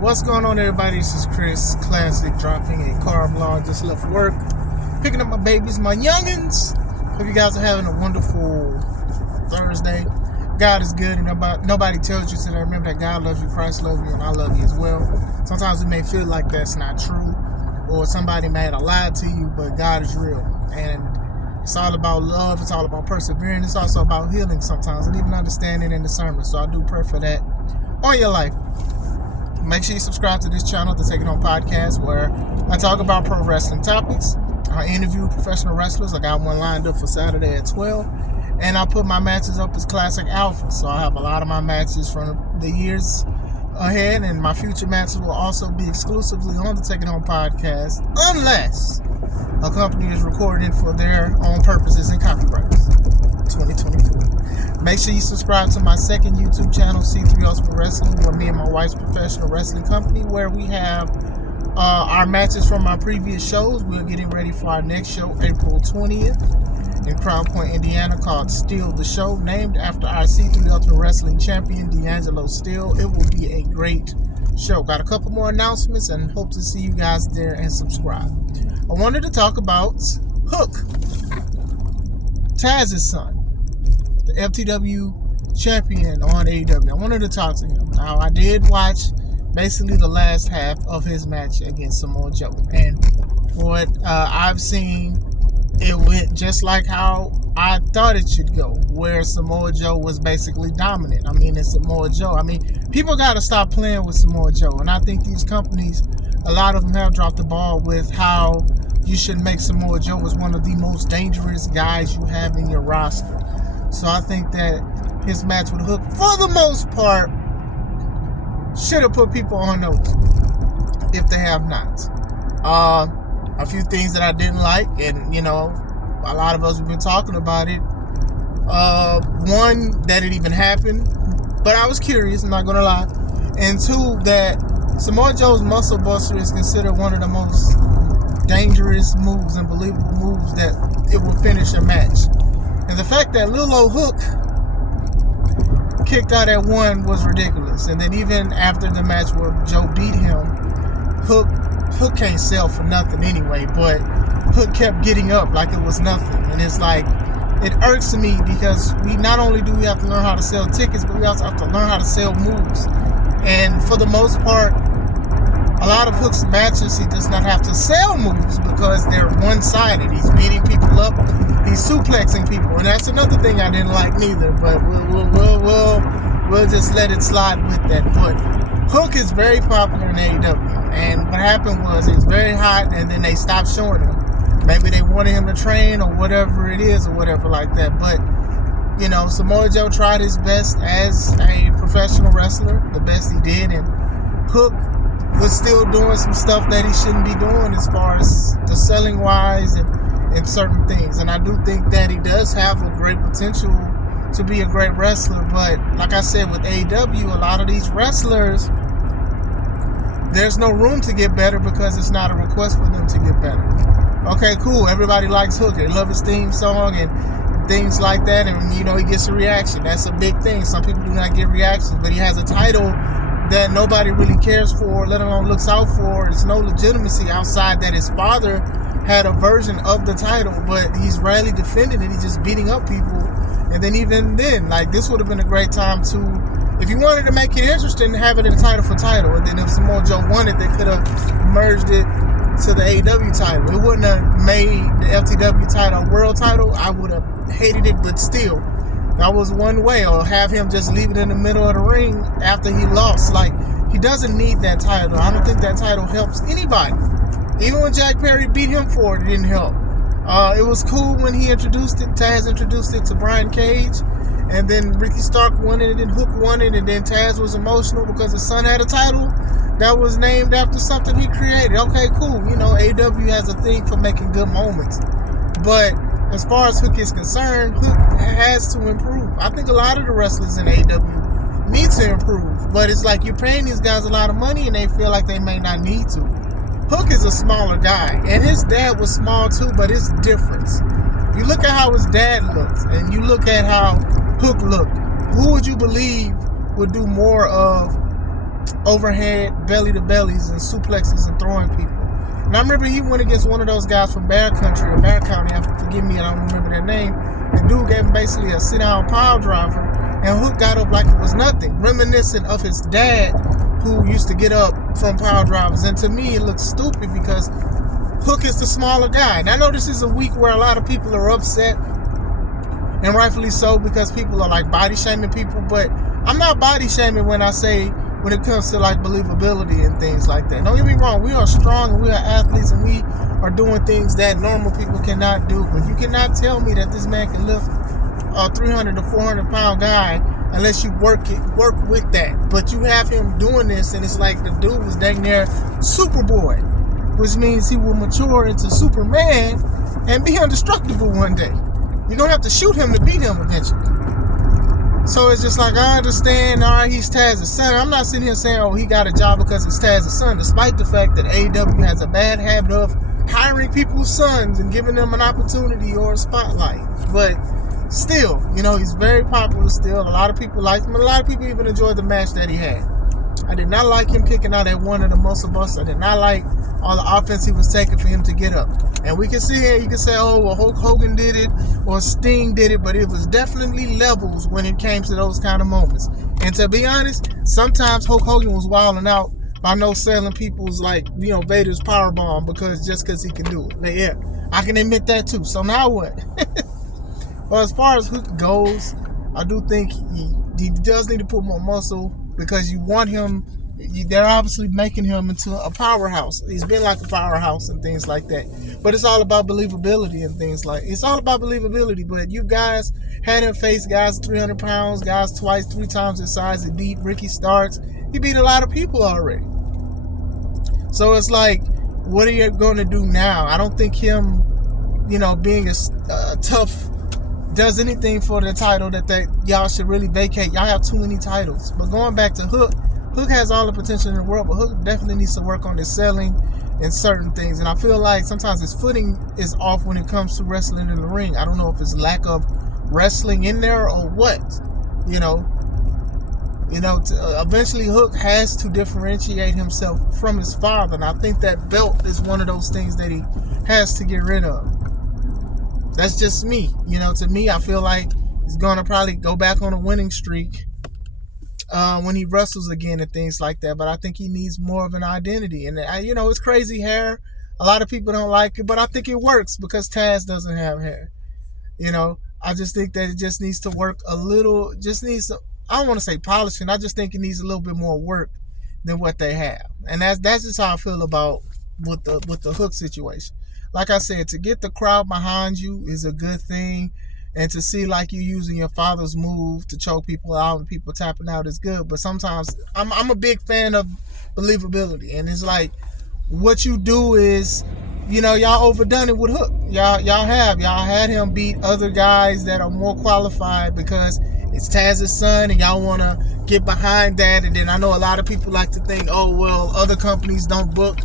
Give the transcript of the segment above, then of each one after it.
What's going on, everybody? This is Chris Classic, dropping a car vlog. Just left work, picking up my babies, my youngins. Hope you guys are having a wonderful Thursday. God is good, and nobody tells you today. Remember that God loves you, Christ loves you, and I love you as well. Sometimes it may feel like that's not true, or somebody may have lied to you, but God is real. And it's all about love. It's all about persevering. It's also about healing sometimes, and even understanding and discernment. So I do pray for that on your life. Make sure you subscribe to this channel, the Take It On Podcast, where I talk about pro wrestling topics. I interview professional wrestlers. I got one lined up for Saturday at 12. And I put my matches up as Classic Alpha. So I have a lot of my matches from the years ahead, and my future matches will also be exclusively on the Take It On Podcast, unless a company is recording for their own purposes and copyrights. 2024. Make sure you subscribe to my second YouTube channel, C3 Ultimate Wrestling, where me and my wife's professional wrestling company, where we have our matches from our previous shows. We're getting ready for our next show, April 20th, in Crown Point, Indiana, called Steele the Show, named after our C3 Ultimate Wrestling champion, D'Angelo Steele. It will be a great show. Got a couple more announcements, and hope to see you guys there and subscribe. I wanted to talk about Hook, Taz's son, the FTW champion on AEW. I wanted to talk to him. Now, I did watch basically the last half of his match against Samoa Joe, and what I've seen, it went just like how I thought it should go, where Samoa Joe was basically dominant. I mean, it's Samoa Joe. I mean, people got to stop playing with Samoa Joe, and I think these companies, a lot of them have dropped the ball with how you should make Samoa Joe as one of the most dangerous guys you have in your roster. So I think that his match with Hook, for the most part, should have put people on notice, if they have not. A few things that I didn't like, and a lot of us have been talking about it. One, that it even happened, but I was curious, I'm not gonna lie. And two, that Samoa Joe's muscle buster is considered one of the most dangerous moves and believable moves that it will finish a match. And the fact that Lil Ol' Hook kicked out at one was ridiculous. And then even after the match where Joe beat him, Hook can't sell for nothing anyway, but Hook kept getting up like it was nothing. And it's like, it irks me because not only do we have to learn how to sell tickets, but we also have to learn how to sell moves. And for the most part, a lot of Hook's matches, he does not have to sell moves because they're one-sided. He's beating people up, he's suplexing people, and that's another thing I didn't like neither. But we'll just let it slide with that. But Hook is very popular in AEW, and what happened was it's very hot, and then they stopped showing him. Maybe they wanted him to train or whatever it is or whatever like that. But Samoa Joe tried his best as a professional wrestler, the best he did, and Hook was still doing some stuff that he shouldn't be doing as far as the selling wise and certain things. And I do think that he does have a great potential to be a great wrestler. But like I said, with AEW, a lot of these wrestlers, there's no room to get better because it's not a request for them to get better. Okay, cool. Everybody likes Hook. They love his theme song and things like that. And, he gets a reaction. That's a big thing. Some people do not get reactions, but he has a title that nobody really cares for, let alone looks out for. There's no legitimacy outside that his father had a version of the title, but he's rarely defending it. He's just beating up people. And then even then, this would have been a great time to, if you wanted to make it interesting, have it in title for title. And then if Samoa Joe wanted, they could have merged it to the AEW title. It wouldn't have made the FTW title a world title. I would have hated it, but still, that was one way. Or have him just leave it in the middle of the ring after he lost. He doesn't need that title. I don't think that title helps anybody. Even when Jack Perry beat him for it, it didn't help. It was cool when he introduced it. Taz introduced it to Brian Cage. And then Ricky Stark won it, and then Hook won it, and then Taz was emotional because his son had a title that was named after something he created. Okay, cool. AEW has a thing for making good moments. But as far as Hook is concerned, Hook has to improve. I think a lot of the wrestlers in AEW need to improve. But it's like you're paying these guys a lot of money and they feel like they may not need to. Hook is a smaller guy. And his dad was small too, but it's different. If you look at how his dad looked and you look at how Hook looked, who would you believe would do more of overhead belly to bellies and suplexes and throwing people. And I remember he went against one of those guys from Bear Country or Bear County. Forgive me, I don't remember their name. And dude gave him basically a sit-down pile driver, and Hook got up like it was nothing, reminiscent of his dad, who used to get up from pile drivers. And to me, it looks stupid because Hook is the smaller guy. And I know this is a week where a lot of people are upset, and rightfully so, because people are like body shaming people. But I'm not body shaming when I say, when it comes to like believability and things like that. Don't get me wrong, we are strong and we are athletes and we are doing things that normal people cannot do. But you cannot tell me that this man can lift a 300 to 400 pound guy unless you work with that. But you have him doing this, and it's like the dude was dang near Superboy, which means he will mature into Superman and be indestructible one day. You're going to have to shoot him to beat him eventually. So it's just like, I understand, all right, he's Taz's son. I'm not sitting here saying, oh, he got a job because it's Taz's son, despite the fact that AEW has a bad habit of hiring people's sons and giving them an opportunity or a spotlight. But still, you know, he's very popular still. A lot of people like him. A lot of people even enjoyed the match that he had. I did not like him kicking out at one of the muscle busts. I did not like all the offense he was taking for him to get up. And we can see here, you can say, oh, well, Hulk Hogan did it or Sting did it, but it was definitely levels when it came to those kind of moments. And to be honest, sometimes Hulk Hogan was wilding out by no selling people's, like, you know, Vader's powerbomb because he can do it. Like, yeah, I can admit that too. So now what? Well, as far as Hook goes, I do think he does need to put more muscle, because you want him. They're obviously making him into a powerhouse. He's been like a powerhouse and things like that. But it's all about believability and things like. It's all about believability. But you guys had him face guys 300 pounds, guys twice, 3 times his size. He beat Ricky Starks. He beat a lot of people already. So it's like, what are you going to do now? I don't think him, you know, being a tough does anything for the title that y'all should really vacate. Y'all have too many titles. But going back to Hook, Hook has all the potential in the world, but Hook definitely needs to work on his selling and certain things. And I feel like sometimes his footing is off when it comes to wrestling in the ring. I don't know if it's lack of wrestling in there or what. You know, eventually Hook has to differentiate himself from his father. And I think that belt is one of those things that he has to get rid of. That's just me. You know, to me, I feel like he's going to probably go back on a winning streak when he wrestles again and things like that. But I think he needs more of an identity. And, you know, it's crazy hair. A lot of people don't like it, but I think it works because Taz doesn't have hair. You know, I just think that it just needs to work a little, I don't want to say polishing. I just think it needs a little bit more work than what they have. And that's just how I feel about with the Hook situation. Like I said, to get the crowd behind you is a good thing. And to see like you using your father's move to choke people out and people tapping out is good. But sometimes I'm a big fan of believability. And it's like what you do is, you know, y'all overdone it with Hook. Y'all had him beat other guys that are more qualified because it's Taz's son and y'all want to get behind that. And then I know a lot of people like to think, oh, well, other companies don't book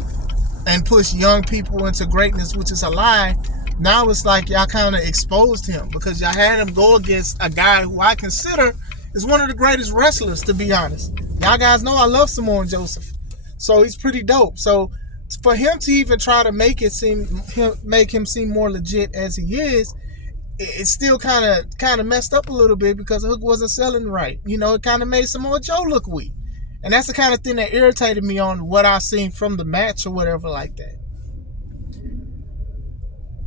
and push young people into greatness, which is a lie. Now it's like y'all kind of exposed him because y'all had him go against a guy who I consider is one of the greatest wrestlers, to be honest. Y'all guys know I love Samoa Joseph. So he's pretty dope. So for him to even try to make him seem more legit as he is, it's still kind of messed up a little bit because Hook wasn't selling right. You know, it kind of made Samoa Joe look weak. And that's the kind of thing that irritated me on what I seen from the match or whatever like that.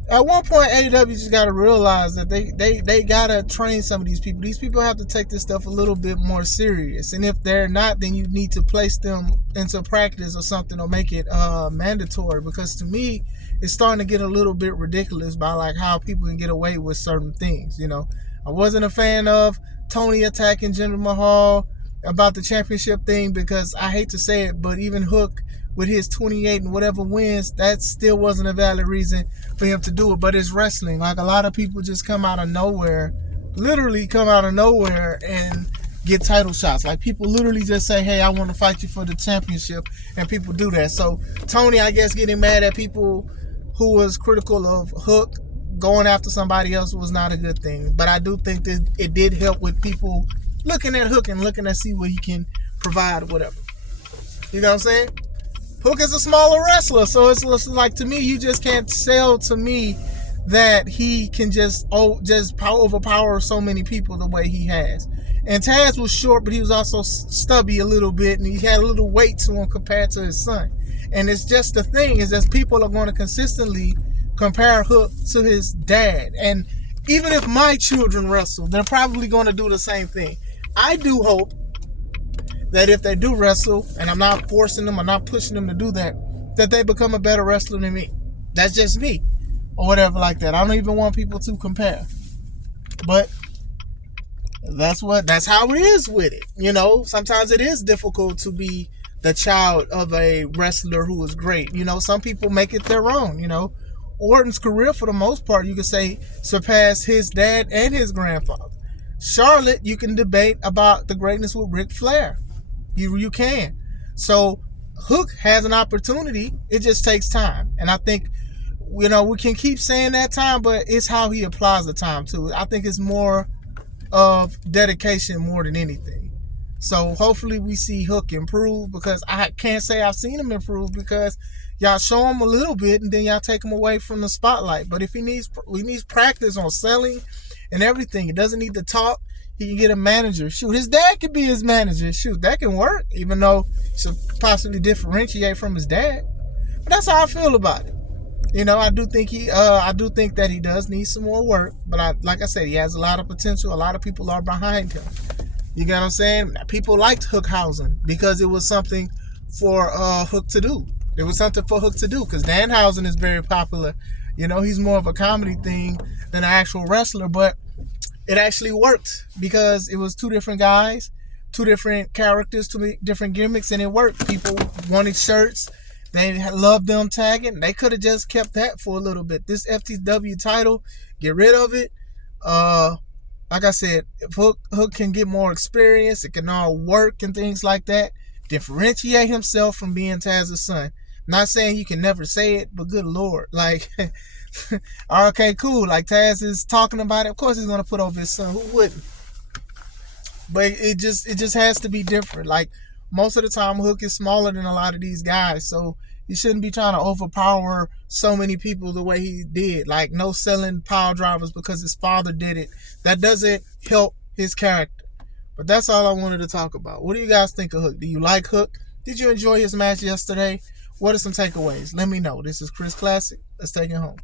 At one point, AEW just got to realize that they got to train some of these people. These people have to take this stuff a little bit more serious. And if they're not, then you need to place them into practice or something or make it mandatory. Because to me, it's starting to get a little bit ridiculous by like how people can get away with certain things. You know, I wasn't a fan of Tony attacking Jinder Mahal about the championship thing because I hate to say it, but even Hook with his 28 and whatever wins, that still wasn't a valid reason for him to do it. But it's wrestling. Like a lot of people just come out of nowhere, literally come out of nowhere and get title shots. Like people literally just say, hey, I want to fight you for the championship, and people do that. So Tony, I guess, getting mad at people who was critical of Hook going after somebody else was not a good thing. But I do think that it did help with people looking at Hook and looking to see what he can provide or whatever. You know what I'm saying? Hook is a smaller wrestler, so it's like, to me, you just can't sell to me that he can just overpower so many people the way he has. And Taz was short, but he was also stubby a little bit, and he had a little weight to him compared to his son. And it's just the thing is that people are going to consistently compare Hook to his dad. And even if my children wrestle, they're probably going to do the same thing. I do hope that if they do wrestle, and I'm not forcing them, I'm not pushing them to do that, that they become a better wrestler than me. That's just me, or whatever like that. I don't even want people to compare. But that's how it is with it. You know, sometimes it is difficult to be the child of a wrestler who is great. You know, some people make it their own. You know, Orton's career, for the most part, you could say, surpassed his dad and his grandfather. Charlotte, you can debate about the greatness with Ric Flair. You can. So Hook has an opportunity. It just takes time. And I think, you know, we can keep saying that time, but it's how he applies the time to it. I think it's more of dedication more than anything. So hopefully we see Hook improve, because I can't say I've seen him improve, because y'all show him a little bit and then y'all take him away from the spotlight. But if he needs practice on selling and everything, he doesn't need to talk. He can get a manager. Shoot, his dad could be his manager. Shoot, that can work, even though he should possibly differentiate from his dad. But that's how I feel about it. You know, I do think that he does need some more work. But like I said, he has a lot of potential. A lot of people are behind him. You get what I'm saying? People liked Hookhausen because it was something for Hook to do. It was something for Hook to do, because Danhausen is very popular. You know, he's more of a comedy thing than an actual wrestler, but it actually worked because it was two different guys, two different characters, two different gimmicks, and it worked. People wanted shirts. They loved them tagging. They could have just kept that for a little bit. This FTW title, get rid of it. Like I said, if Hook can get more experience, it can all work and things like that. Differentiate himself from being Taz's son. Not saying you can never say it, but good Lord, like, okay, cool. Like, Taz is talking about it. Of course, he's gonna put over his son. Who wouldn't? But it just has to be different. Like, most of the time, Hook is smaller than a lot of these guys, so he shouldn't be trying to overpower so many people the way he did. Like, no selling power drivers because his father did it. That doesn't help his character. But that's all I wanted to talk about. What do you guys think of Hook? Do you like Hook? Did you enjoy his match yesterday? What are some takeaways? Let me know. This is Chris Classic. Let's take it home.